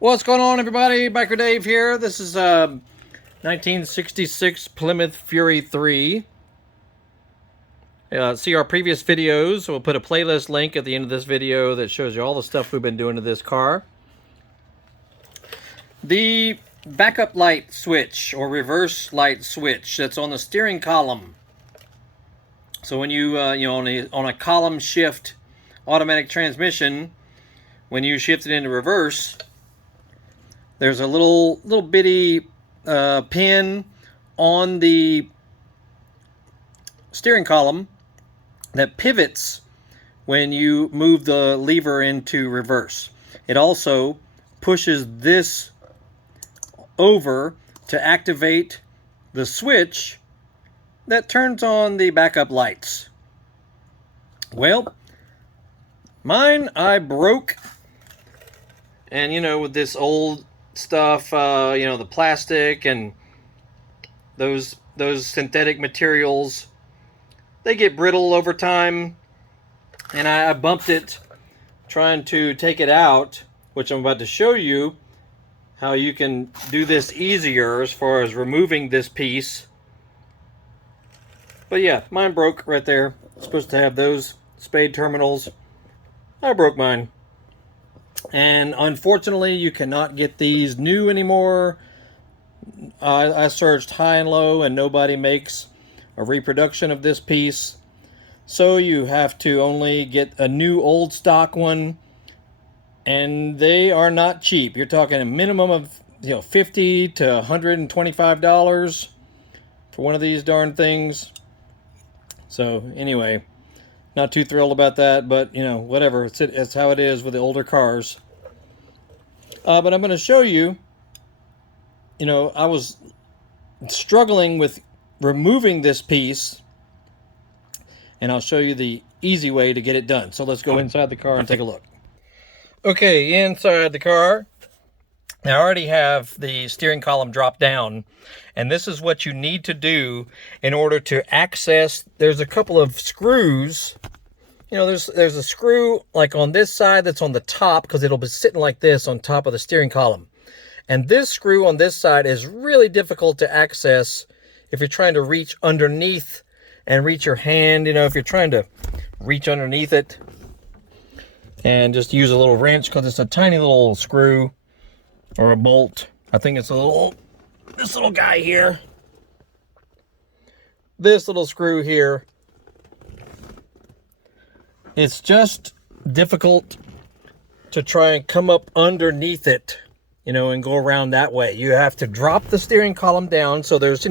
What's going on, everybody? Biker Dave here. This is 1966 Plymouth Fury 3. See our previous videos. We'll put a playlist link at the end of this video that shows you all the stuff we've been doing to this car. The backup light switch or reverse light switch that's on the steering column. So when you on a column shift automatic transmission, when you shift it into reverse, there's a little bitty pin on the steering column that pivots when you move the lever into reverse. It also pushes this over to activate the switch that turns on the backup lights. Well, mine I broke, and with this old stuff, the plastic and those synthetic materials, they get brittle over time, and I bumped it trying to take it out, which I'm about to show you how you can do this easier as far as removing this piece. But yeah, mine broke right there. It's supposed to have those spade terminals. I broke mine. And unfortunately, you cannot get these new anymore. I searched high and low, and nobody makes a reproduction of this piece. So you have to only get a new old stock one, and they are not cheap. You're talking a minimum of $50 to $125 for one of these darn things. So anyway, not too thrilled about that, but whatever. It's how it is with the older cars. But I'm going to show you, I was struggling with removing this piece, and I'll show you the easy way to get it done. So let's go inside the car and take a look. Okay, inside the car, I already have the steering column dropped down, and this is what you need to do in order to access. There's a couple of screws. There's a screw like on this side that's on the top, because it'll be sitting like this on top of the steering column. And this screw on this side is really difficult to access if you're trying to reach underneath and reach your hand. If you're trying to reach underneath it and just use a little wrench, because it's a tiny little screw or a bolt. I think it's this little guy here. This little screw here. It's just difficult to try and come up underneath it, and go around that way. You have to drop the steering column down. So there's a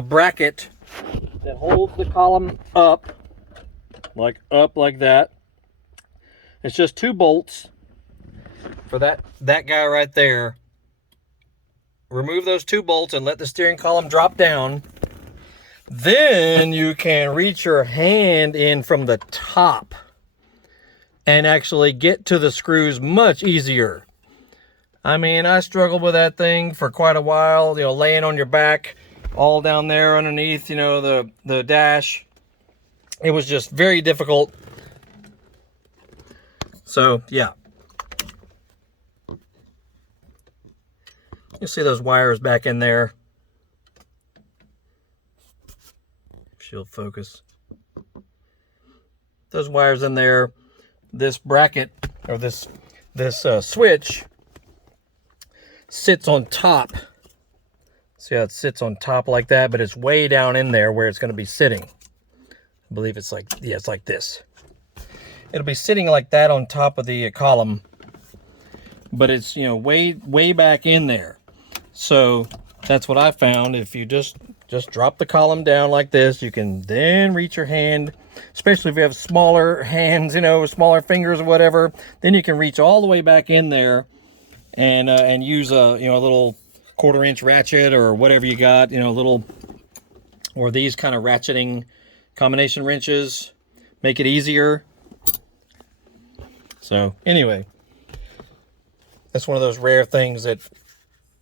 bracket that holds the column up like that. It's just 2 bolts for that guy right there. Remove those 2 bolts and let the steering column drop down. Then you can reach your hand in from the top and actually get to the screws much easier. I mean, I struggled with that thing for quite a while, laying on your back all down there underneath, the dash. It was just very difficult. So, yeah. You see those wires back in there. Shield focus. Those wires in there. This bracket, or this switch, sits on top. See how it sits on top like that, but it's way down in there where it's going to be sitting. I believe it's like, yeah, it's like this. It'll be sitting like that on top of the column, but it's way back in there. So that's what I found. If you just drop the column down like this, you can then reach your hand, especially if you have smaller hands, smaller fingers or whatever. Then you can reach all the way back in there and use a little 1/4-inch ratchet or whatever you got, or these kind of ratcheting combination wrenches make it easier. So anyway, that's one of those rare things that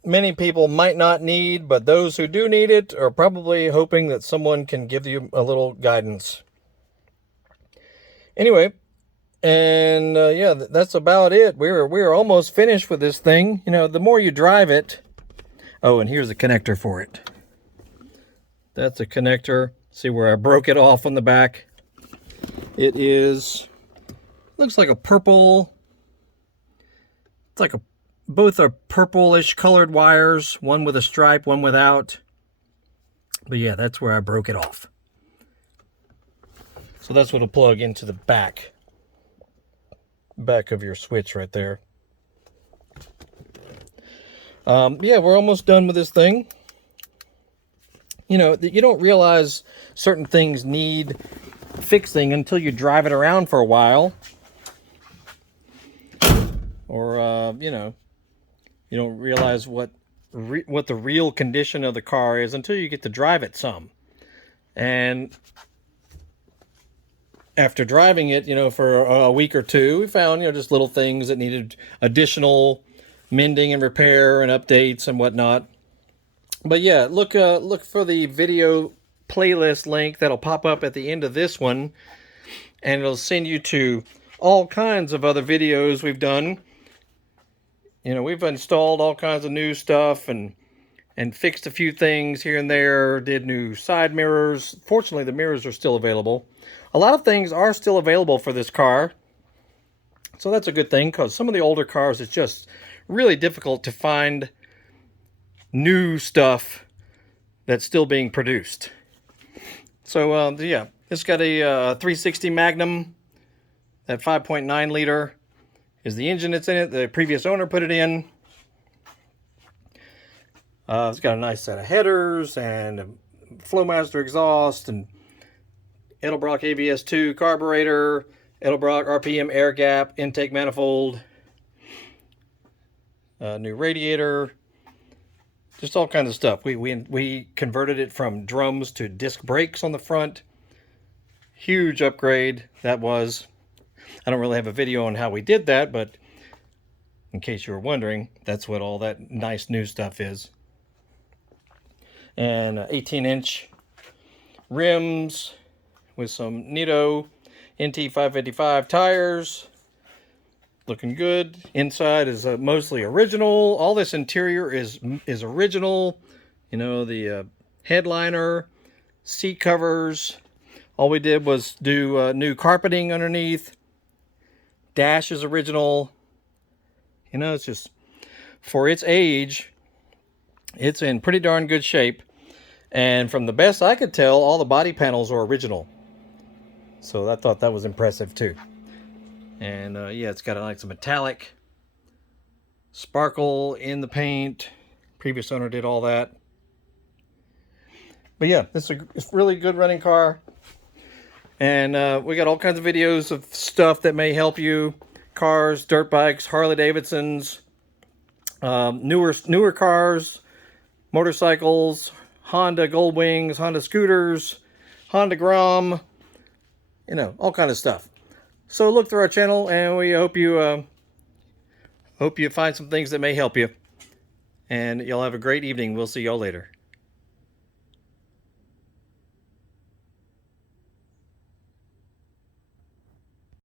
many people might not need, but those who do need it are probably hoping that someone can give you a little guidance. Anyway, And yeah, that's about it. We're almost finished with this thing. You know, the more you drive it. Oh, and here's a connector for it. That's a connector. See where I broke it off on the back? It is, looks like a purple. It's like both are purplish colored wires, one with a stripe, one without. But yeah, that's where I broke it off. So that's what'll plug into the back of your switch right there. Yeah, we're almost done with this thing. You know, you don't realize certain things need fixing until you drive it around for a while. Or, you know, you don't realize what the real condition of the car is until you get to drive it some. And after driving it, you know, for a week or two, we found, you know, just little things that needed additional mending and repair and updates and whatnot. But yeah, look for the video playlist link that'll pop up at the end of this one, and it'll send you to all kinds of other videos we've done. You know, we've installed all kinds of new stuff and fixed a few things here and there, did new side mirrors. Fortunately, the mirrors are still available. A lot of things are still available for this car. So that's a good thing, because some of the older cars, it's just really difficult to find new stuff that's still being produced. So, yeah, it's got a 360 Magnum. That 5.9 liter is the engine that's in it. The previous owner put it in. It's got a nice set of headers and a Flowmaster exhaust and Edelbrock AVS2 carburetor, Edelbrock RPM AirGap Intake Manifold, new radiator, just all kinds of stuff. We converted it from drums to disc brakes on the front. Huge upgrade that was. I don't really have a video on how we did that, but in case you were wondering, that's what all that nice new stuff is. And 18-inch rims with some Neato NT 555 tires. Looking good. Inside is mostly original. All this interior is original. You know, the headliner, seat covers. All we did was do new carpeting underneath. Dash is original. You know, it's just, for its age, it's in pretty darn good shape. And from the best I could tell, all the body panels are original. So I thought that was impressive too. And yeah, it's got like some metallic sparkle in the paint. Previous owner did all that. But yeah, it's a really good running car. And we got all kinds of videos of stuff that may help you. Cars, dirt bikes, Harley Davidsons, newer cars, motorcycles, Honda Goldwings, Honda scooters, Honda Grom, you know, all kind of stuff. So look through our channel, and we hope you find some things that may help you. And you'll have a great evening. We'll see y'all later.